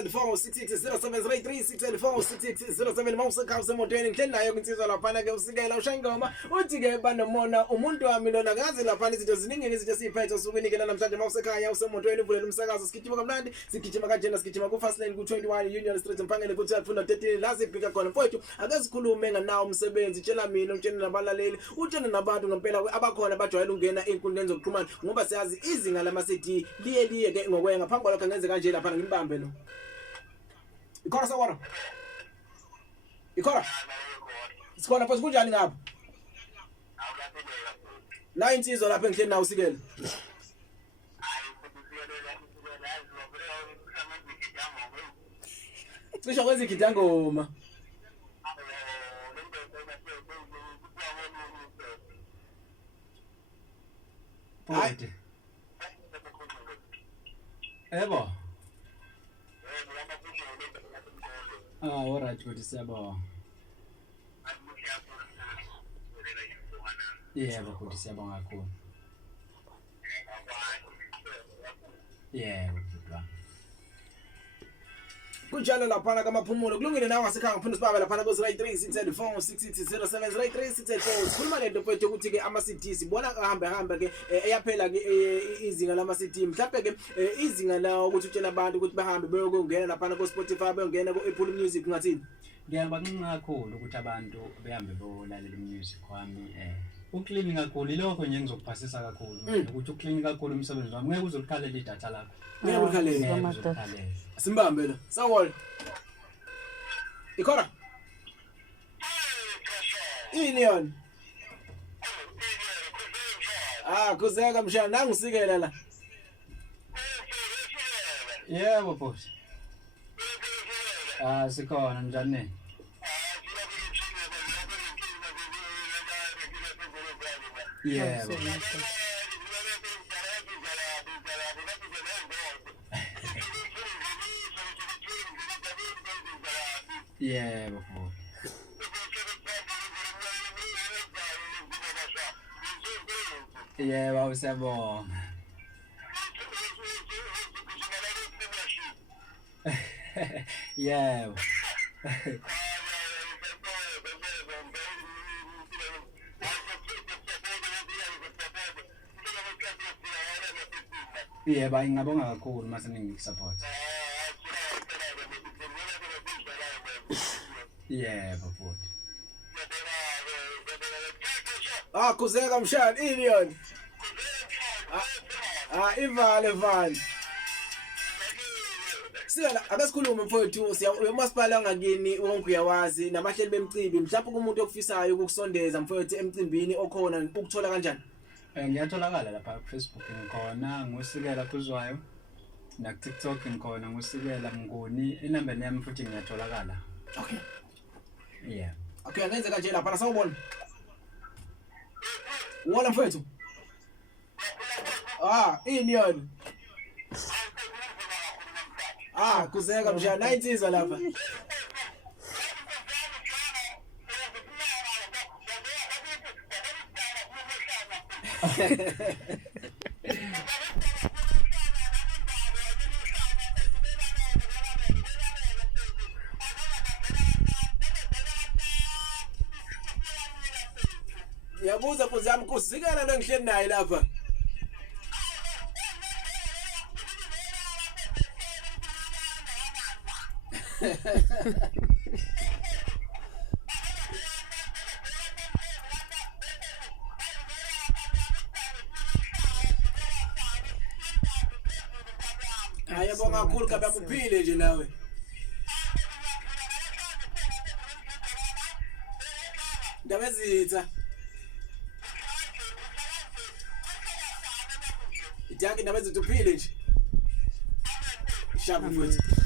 604660703 mawusekhaya semotweni ngithe nayo kwinsizwa laphana ke usikela ushayingoma uthi ke banomona umuntu wami lona ngazi laphana izinto ziningi izinto esiphethe usukunike namhlanje mawusekhaya usemotweni uvulela umsakazo sigijima kamnandi sigijima kanjena sigijima ku fast lane ku 21 Union Street Mpangeni ku 1213 la sibhika khona mfowethu ake sikhulume nganawo umsebenzi tshela mina utshela nabalaleli utshela nabantu ngempela abakhona bajwayela ungena einkundleni zokuxhumana ngoba siyazi izinga lama CD liye ke ngokwenza ngaphambi kwalokho ngenze kanje lapha ngimbambe lo ikhona sawona ikhona sikhona futhi kunjani ngapha la insizwa lapha engihleli nawo usikele cisha kwenza igidangoma Poete. Ebo. Alright, good siyabonga. Yebo, good siyabonga kakhulu. Yebo, good. kunjalo laphana kamaphumulo kulungile nawe ngasekhaya ngiphinda sibabe laphana ku 0367466703 sikhuluma lento mfethu ukuthi ke ama CD sibona hamba ke eyaphela ke izinga lama CD mhlawumbe ke izinga lawo ukuthi utshela abantu ukuthi bahambe beyokungena laphana ku Spotify beyongena ku Apple Music ngathini Ngiyabanqinqa kakhulu ukuthi abantu behambe bolalela music wami uclean kakhulu ilokho nje ngizokuphasisa kakhulu ukuthi uclean kakhulu umsebenzi wami ngeke uzokhalela idatha lakho ngeke ukhalela simbambe lo sawol ikhona Union kuzeka mshana nangisikela la yebo boss sikhona njani yebo yebo yebo awusabonga yebo yebo ngingabonga kakhulu mase ningisupport yebo futhi kuzeka mshana Union ivale siyala akasikhulume mfowethu umasipala ngakini wonke uyawazi namahleli bemcibi mhlawumbe kumuntu okufisayo ukukusondeza mfowethu emcimbini okhona ukuthola kanjani ngiyatholakala lapha ku Facebook ngikhona ngusikela kuzwayo na TikTok ngikhona ngusikela Mnguni inamba yami futhi ngiyatholakala okay yeah okay ngenze kanje lapha na sawubona wona mfowethu Union kuzeka mshana 90s lapha yabuza mfuzi yami kusikela lo ngihleli naye lapha ayabonga kakhulu kabe uphile nje nawe ndaba ezitha idyangi ndaba ezitha uphile nje shabu futhi